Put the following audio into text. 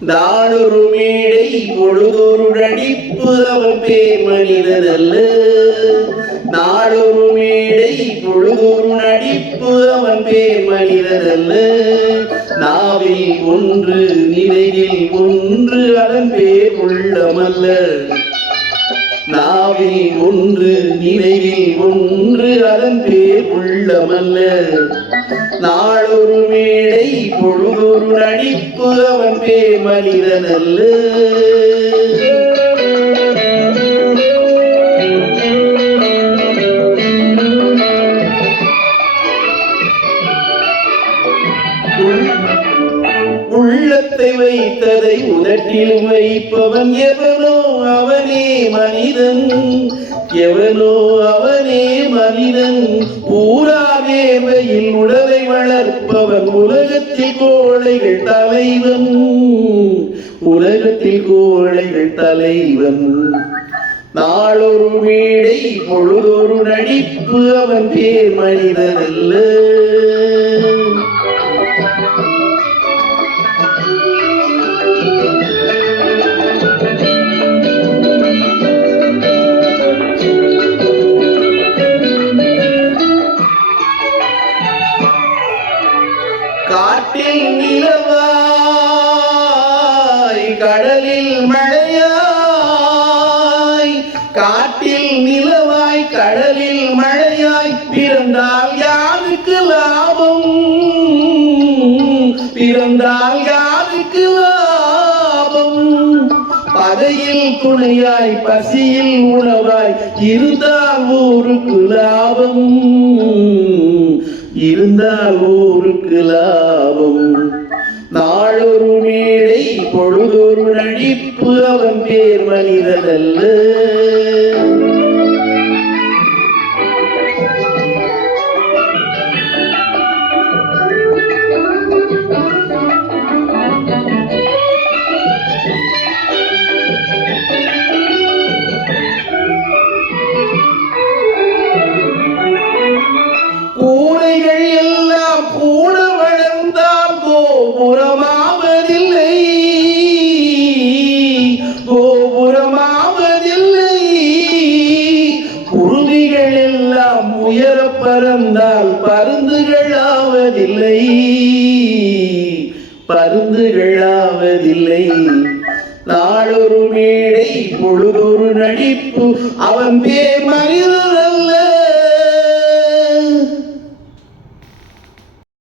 நாளொரு மேடை பொழுதொரு நடிப்பு அவன் பேர் மனிதனல்ல. நாளொரு மேடை பொழுதொரு நடிப்பு அவன் பேர் மனிதனல்ல. நாவில் ஒன்று நினைவில் ஒன்று அதன் பேர் உள்ளமல்ல. நாவில் ஒன்று நினைவில் ஒன்று அதன் பேர் உள்ளமல்ல. நாளொரு மேடை பொழுதொரு நடிப்பு அவன் பேர் மனிதனல்ல. உள்ளத்தை வைத்ததை உதட்டில் வைப்பவன் எவனோ அவனே மனிதன். எவனோ அவனே மனிதன். ஊரா வேர்வையில் உடலை வளர்ப்பவன் உலகத்தில் கோழைகள் தலைவன். உலகத்தில் கோழைகள் தலைவன். நாளொரு மேடை பொழுதொரு நடிப்பு அவன் பேர் மனிதனல்ல. காட்டில் நிலவாய் கடலில் மழையாய். காட்டில் நிலவாய் கடலில் மழையாய். பிறந்தால் யாருக்கு லாபம்? பிறந்தால் யாருக்கு லாபம்? பதையில் துணையாய் பசியில் உணவாய் இருந்தால் ஊருக்கு லாபம். இருந்தால் ஊருக்கு லாபம். நாளொரு மேடை பொழுதொரு நடிப்பு அவன் பேர் மனிதனல்ல. கூரைகள் எல்லாம் கூட வளர்ந்தால் கோபுரமாவதில்லை. கோபுரமாவதில்லை. குருவிகள் எல்லாம் உயர பறந்தால் பருந்துகள் ஆவதில்லை. பருந்துகள் ஆவதில்லை. நாளொரு மேடை பொழுதொரு நடிப்பு அவன் பேர் மனிதன்.